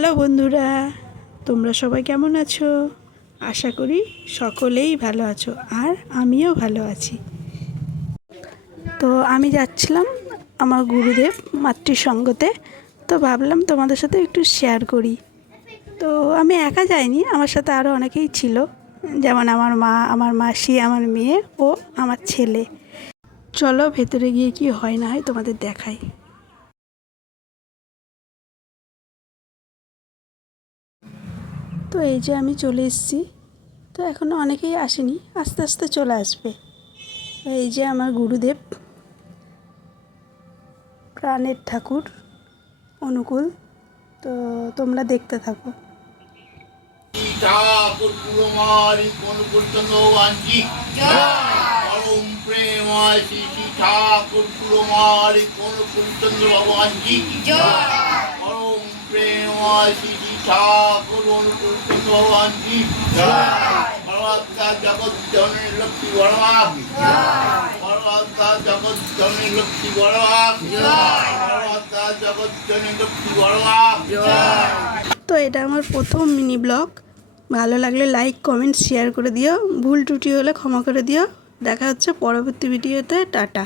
Hello বন্ধুরা, তোমরা সবাই কেমন আছো? আশা করি সকলেই ভালো আছো, আর আমিও ভালো আছি। তো আমি যাচ্ছিলাম আমার গুরুদেব মাতৃসঙ্গতে, তো ভাবলাম তোমাদের সাথে একটু শেয়ার করি। তো আমি একা যাইনি, আমার সাথে আরও অনেকেই ছিল, যেমন আমার মা, আমার মাসি, আমার মেয়ে ও আমার ছেলে। চলো ভেতরে গিয়ে কি হয় না হয় তোমাদের দেখাই। তো এই যে আমি চলে এসেছি, তো এখনও অনেকেই আসেনি, আস্তে আস্তে চলে আসবে। এই যে আমার গুরুদেব, প্রাণের ঠাকুর অনুকূল। তো তোমরা দেখতে থাকো। ঠাকুর কুলমারি কোন পর্যন্ত আনছি পরম প্রেমায় শ্রী শ্রী ঠাকুর কুলমারি কোন পর্যন্ত ভগবানজি পরম প্রেমায় শ্রী শ্রী ঠাকুর অনুপূর্ণ ভগবানজি পরমাত্মা জগৎ জনের লক্ষ্মী বড়মা পরমাত্মা জগৎ জনের লক্ষ্মী বড়মা পরমাত্মা জগৎ জনের লক্ষ্মী বড়মা। তো এটা আমার প্রথম মিনি ব্লগ। ভালো লাগলে লাইক, কমেন্ট, শেয়ার করে দিও। ভুল ত্রুটি হলে ক্ষমা করে দিও। দেখা হচ্ছে পরবর্তী ভিডিওতে। টাটা।